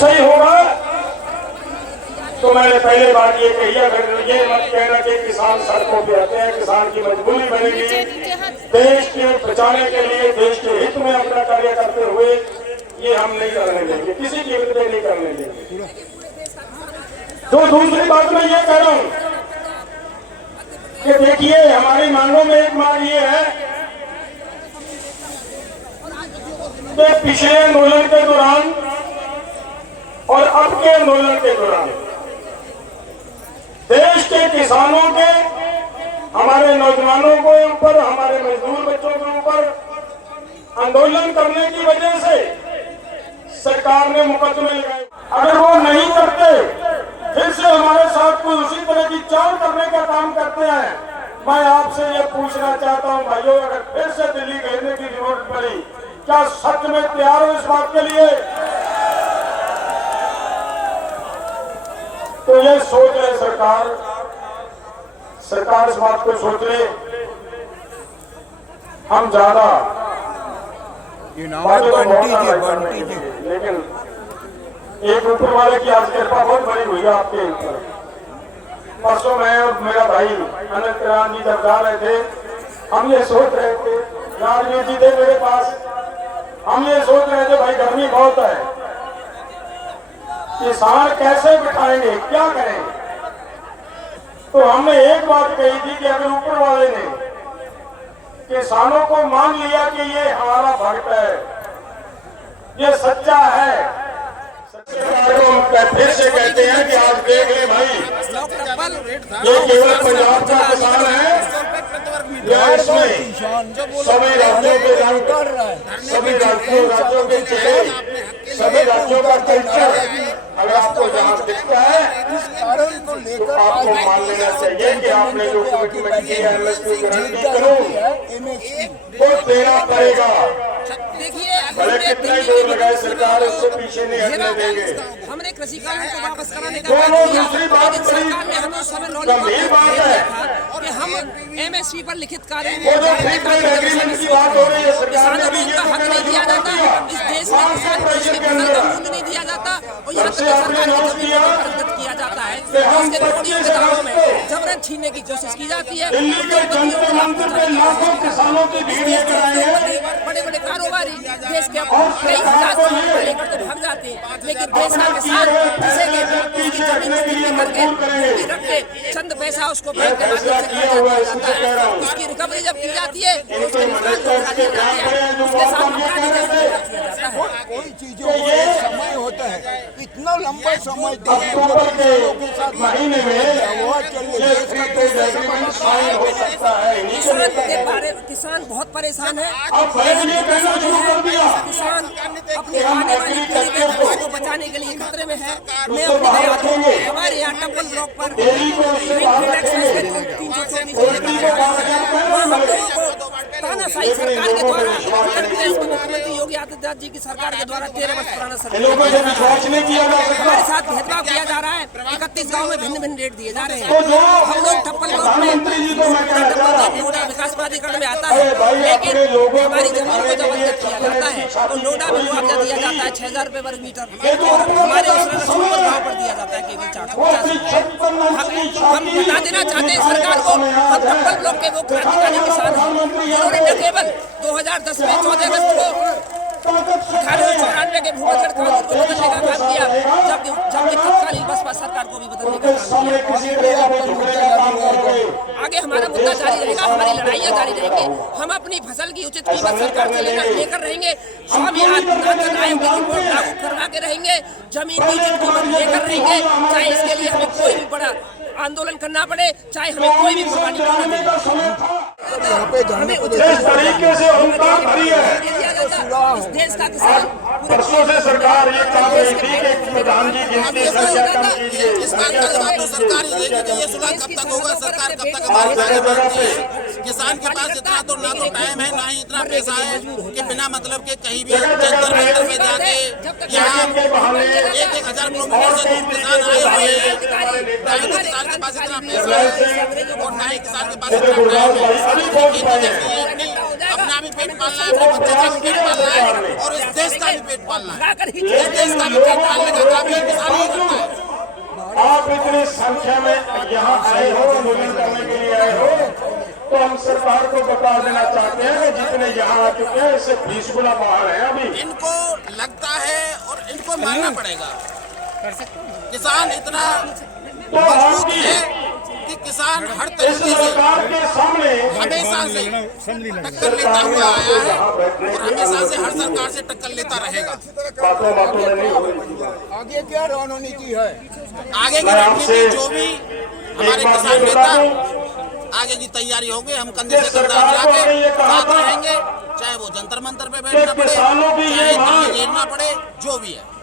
ऐसा ही होगा तो मैंने पहले बात ये कही, अगर ये मत कहना कि किसान सड़कों पे आते हैं, किसान की मजबूरी बनेगी। देश के बचाने के लिए, देश के हित में अपना कार्य करते हुए ये हम नहीं करने देंगे, किसी कीमत पे नहीं करने देंगे। तो दूसरी बात मैं ये कह रहा हूं कि देखिए, हमारी मांगों में एक मांग ये है कि पिछले आंदोलन के दौरान और अब के आंदोलन के दौरान देश के किसानों के, हमारे नौजवानों के ऊपर, हमारे मजदूर बच्चों के ऊपर आंदोलन करने की वजह से सरकार ने मुकदमे लगाए। अगर वो नहीं करते, फिर से हमारे साथ कोई उसी तरह की चाल करने का काम करते हैं, मैं आपसे ये पूछना चाहता हूं भाइयों, अगर फिर से दिल्ली घेरने की जरूरत पड़ी, क्या सच में तैयार हो इस बात के लिए? तो ये सोच ले सरकार इस बात को सोच ले। हम ज्यादा लेकिन एक ऊपर वाले की आज कृपा बहुत बड़ी हुई है आपके ऊपर। परसों मैं और मेरा भाई अनंत राम जी जब जा रहे थे, हम ये सोच रहे थे, राजवीर जी थे मेरे पास, हम ये सोच रहे थे भाई गर्मी बहुत है, किसान कैसे बिठाएंगे, क्या करें? तो हमने एक बात कही थी कि अगर ऊपर वाले ने किसानों को मान लिया कि ये हमारा भक्त है, ये सच्चा है, फिर से कहते हैं कि आप देख ले भाई, ये केवल पंजाब का किसान है या इसमें सभी राज्यों के सभी राज्यों के चेहरे, सभी राज्यों का कल्चर अगर आपको जहाँ दिखता है तो आपको मान लेना चाहिए कि आपने जो कमिटमेंट की है एमएसपी गारंटी करूं वो देना पड़ेगा। भले कितना ही जोर लगाए सरकार, उसको पीछे नहीं हटने देंगे। हमने कृषि कानून को वापस कराने का दूसरी बात गंभीर बात है कि हम एमएसपी पर लिखित कानून की बात हो रही है, सरकार ने भी का हक नहीं दिया जाता, इस देश में किसान को उसकी फसल का मूल्य नहीं दिया जाता और यहाँ तक सरकार की जमीन को किया जाता है, उसके करोड़ों के दामों में जबरन छीनने की कोशिश की जाती है। बड़े बड़े कारोबारी देश के कई हजार सामान लेकर तो भाग जाते हैं, लेकिन देश का किसान जिसे उसकी जमीन को बिक्री करके रख के चंद पैसा उसको बैंक के माध्यम से जाता है, उसकी रिकवरी जब की जाती है तो उसके नुकसान को उठा दिया जाता है, उसके साथ अपराधी जैसा किया जाता है। कोई चीजों में समय होता है, इतना लंबा समय महीने में किसान बहुत परेशान है। किसान अपनी आने वाली पीढ़ी को बचाने के लिए खतरे में है। मैं अपने हमारे यहाँ टप्पल ब्लॉक पर 324 तानाशाही सरकार के द्वारा उत्तर प्रदेश में मुख्यमंत्री योगी आदित्यनाथ जी की सरकार के द्वारा 13 वर्ष पुराना हमारे साथ भेदभाव किया जा रहा है। 31 गाँव में भिन्न भिन्न रेट दिए जा रहे हैं। हम लोग टप्पल ब्लॉक में नोडा विकास प्राधिकरण में आता है, लेकिन हमारी जमीन को जबरदस्त किया जाता है तो नोडा में मुआवजा दिया जाता है 6000 रुपए वर्ग मीटर और हमारे उस गाँव पर दिया जाता है केवल 450। हम बता देना चाहते हैं सरकार को, हम टप्पल ब्लॉक के वो क्रांतिकारी किसान हैं जिन्होंने न केवल 2010 में 14 अगस्त को 1894 के भूमिगत कानून को बदलने का काम किया, जबकि तत्कालीन बसपा सरकार को भी बदलने का काम किया। आगे हमारा मुद्दा जारी रहेगा, हमारी लड़ाइयाँ जारी रहेंगी, हम अपनी फसल की उचित कीमत सरकार से लेकर रहेंगे, स्वामी आत्मनिर्भर आयोग की रिपोर्ट लागू करवा के रहेंगे, जमीन की उचित कीमत लेकर रहेंगे, चाहे इसके लिए हमें कोई भी बड़ा आंदोलन करना पड़े, चाहे हमें कोई भी कुर्बानी करना पड़े। जिस तरीके से उनका भरी है, इस देश का किसान परसों से सरकार ये काम रही थी कि प्रधान जी गिनती संख्या कम कीजिए। सरकार ये सुलह कब तक होगा, सरकार कब तक किसान के पास इतना तो ना तो टाइम है, ना ही इतना पैसा है कि बिना मतलब के कहीं भी जंतर मंतर में जाके यहाँ 1,000 किलोमीटर से दूर किसान आए हुए हैं, ना ही किसान के पास इतना पैसा है और ना ही किसान के पास इतना टाइम है। अपना भी पेट पालना है, अपने बच्चे का भी पेट पालना है और इस देश का भी पेट पालना है। इस देश का भी पेट पालने का काम ये किसान ही करता है। आप इतनी संख्या में यहाँ आए हो, आंदोलन करने के लिए आए हो, तो हम सरकार को बता देना चाहते हैं कि जितने यहाँ आ चुके हैं इससे 20 गुना बाहर है अभी। इनको लगता है और इनको मानना पड़ेगा, किसान इतना मजबूत है कि किसान हर तरीके से सरकार के सामने हमेशा से टक्कर लेता हुआ आया है और हमेशा से हर सरकार से टक्कर लेता रहेगा। बातों बातों में नहीं हो रही। आगे क्या रणनीति है? आगे की रणनीति जो भी हमारे किसान नेता आगे की तैयारी होगी, हम कंधे से कंधा मिला के साथ रहेंगे, चाहे वो जंतर मंतर पे बैठना पड़े, चाहे दिल्ली घेरना पड़े, जो भी है।